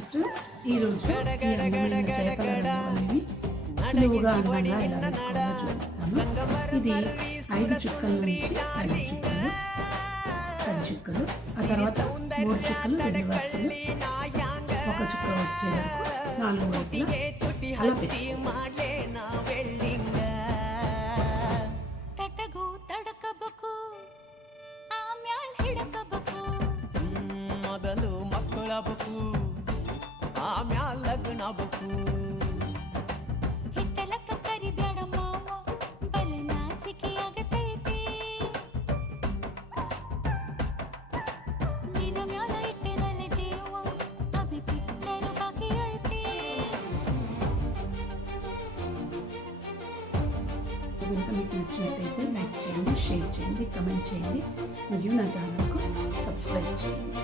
Hi friends, ఈరోజు ఈ అందమైన చేపల రంగులని సులువుగా అందంగా ఎలా వేసుకోవాలో చూపిస్తాను. ఇది 5 చుక్కల నుంచి 5 చుక్కలు, 10 చుక్కలు, ఆ తర్వాత 3 చుక్కలు 2 వరుసలు, ఒక చుక్క వచ్చే వరకు 4 వైపులా అలా పెట్టుకోవాలి. ಮೊದಲು ಮಕ್ಕಳಬೇಕು ಆಮ್ಯಾಲ ಲಗ್ನಬೇಕು ಹಿತ್ತಲಕ್ಕ ಕರಿಬೇಡ ಮಾವ ಬಲ ನಾಚಿಕೆ ಆಗತೈತಿ ನಿನ್ನ ಮ್ಯಾಲ ಇಟ್ಟೆನಲ್ಲ ಜೀವ ಅಭಿ ಪಿಕ್ಚರು ಬಾಕಿ ಐತಿ. కనుక మీకు నచ్చినట్టయితే లైక్ చేయండి, షేర్ చేయండి, కమెంట్ చేయండి మరియు నా ఛానల్కు సబ్స్క్రైబ్ చేయండి.